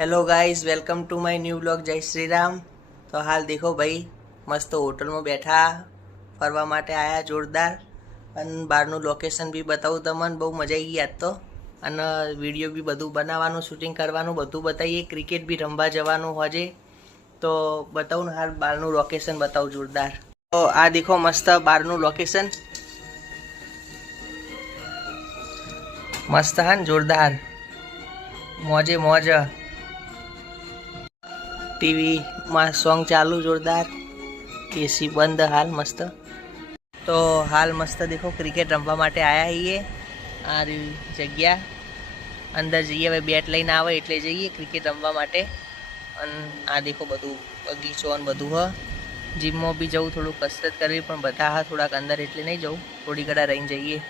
Hello guys, welcome to my new blog. जय श्री राम। तो हाल देखो भाई, मस्त होटल में बैठा फरवा माटे आया जोरदार। અને બહારનું લોકેશન બી બતાવું તમને, બહુ મજા આવી ગઈ આજ તો। અને વિડીયો બી બધું બનાવવાનું, શૂટિંગ કરવાનું બધું બતાવીએ। ક્રિકેટ બી રમવા જવાનું હોજે તો બતાવું ને, હાલ બહારનું લોકેશન બતાવું જોરદાર। તો આ દેખો મસ્ત બહારનું લોકેશન, મસ્ત હા જોરદાર, મોજે મોજ। टीवी में सॉन्ग चालू जोरदार, एसी बंद हाल मस्त। तो हाल मस्त देखो क्रिकेट रमवा माटे आया ही आ जग्या अंदर जाइए। हवे बेट लईने आवे एटले जईए क्रिकेट रमवा माटे। अन आ देखो बधु बगीचो ने बधु ह। जिम में भी जाऊँ, थोड़ू कसरत करवी, पण बधा हा थोड़ा अंदर एटले नहीं जाऊँ, थोड़ी घड़ा रहीने जईए।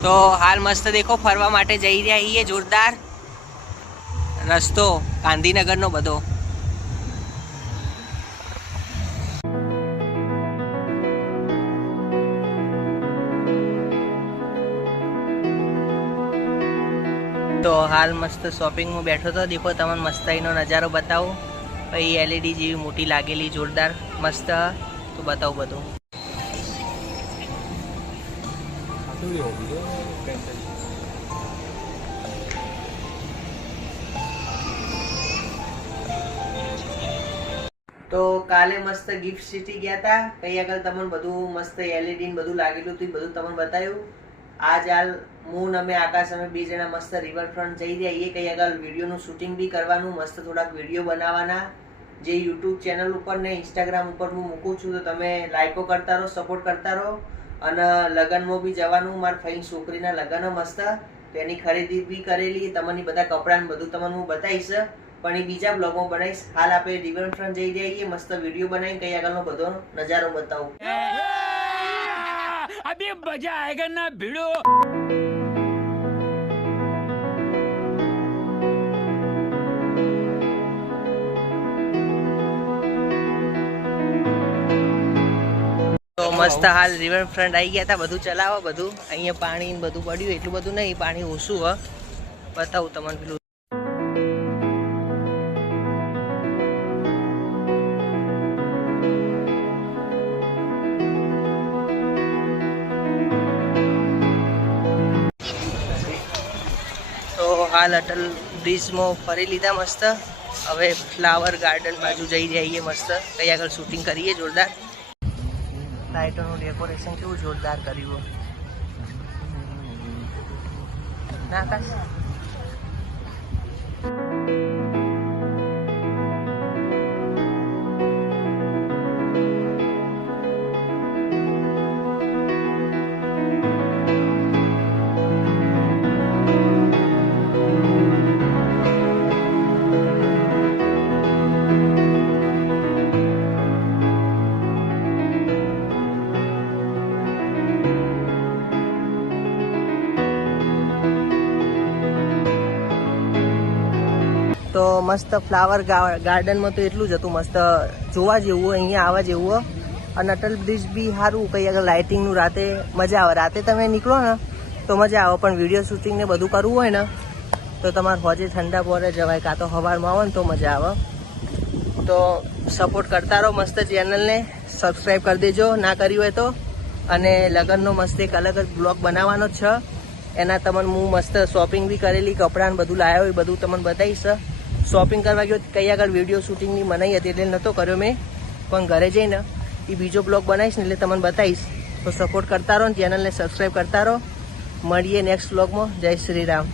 तो हाल मस्त देखो फरवा माटे जई रह्या छीए जोरदार। रस्तो गांधीनगर नो बधो। तो हाल मस्त शॉपिंग में बैठो तो देखो तमने मस्त एनो नजारो बताऊं। भाई एलईडी जेवी मोटी लागेली जोरदार मस्त, तो बताऊं बधुं। तो काले मस्त गिफ्ट सिटी गया था, कई आगल तमने बधु मस्त एलईडी ने बधु लागेलुं हतुं, बधु तमने बताव्युं। आज हाल मून अमे आकाश अमे बे जणा मस्त रिवरफ्रंट जई रह्या छीए। कई आगल विडियोनुं शूटिंग बी करवानुं, मस्त थोड़ाक विडियो बनाववाना, जे यूट्यूब चेनल उपर ने इंस्टाग्राम उपर हूँ मूकूं छुं। तो तमे लाइको करता रहो, सपोर्ट करता रहो। અને લગનમાં બી જવાનું, મારા ફઈ છોકરીના લગન મસ્ત, તેની ખરીદી બી કરેલી। તમને બધા કપડા ને બધું તમને હું બતાવીશ, પણ એ બીજા બ્લોગમાં બનાવીશ। હાલ આપણે રિવરફ્રન્ટ જઈ રહ્યા છીએ, મસ્ત વિડીયો બનાવી કઈ આગળનો બધો નજારો બતાવું। અભી મજા આયેગા ના ભીડો। तो मस्त हाल रिवरफ्रंट आई गया था, बधु चलावा बधु। अहीं पाणी ने बधु पड्युं, एटલું બધું नहीं, पाणी ओछુं ह। बताऊं तमने पेલું। तो हाल अटल ब्रिज में फरी लीधा मस्त। हवे फ्लावर गार्डन बाजू जई रहीए मस्त, कई आगळ शूटिंग करीए जोरदार। लाइटों डेकोरेशन केवुं जोरदार कर्युं ना आकाश। तो मस्त फ्लावर गार्डन में तो एटलुं ज हतुं, मस्त जोवा जेवुं, अहींया आवा जेवुं। अने अटल ब्रिज बी सारूं, कई अगर लाइटिंग नु राते मजा आवे। राते तमे निकळो ने तो मजा आवे, पण विडियो शूटिंग ने बधुं करवुं होय ने तो तमारे होजे ठंडा पोरे जवाय, कां तो हवारमां आवे ने तो मजा आवे। तो सपोर्ट करता रहो मस्त, चेनल ने सब्सक्राइब कर देजो ना करी होय तो। अने लगननो मस्त एक अलग ज ब्लॉग बनाववानो छ, एना तमने हूँ मस्त शॉपिंग बी करेली, कपड़ा ने बधुं लाव्यो ए बधुं तमने बतावीश। शॉपिंग करवा गयो कई आगळ विडियो शूटिंग नी मनाई हती एटले नतो कर्यो मैं, पण घरे जईने ए बीजो ब्लॉग बनावीश ने एटले तमने बतावीश। तो सपोर्ट करता रहो, चेनल ने सब्सक्राइब करता रहो। मळीए नेक्स्ट ब्लॉग में। जय श्री राम।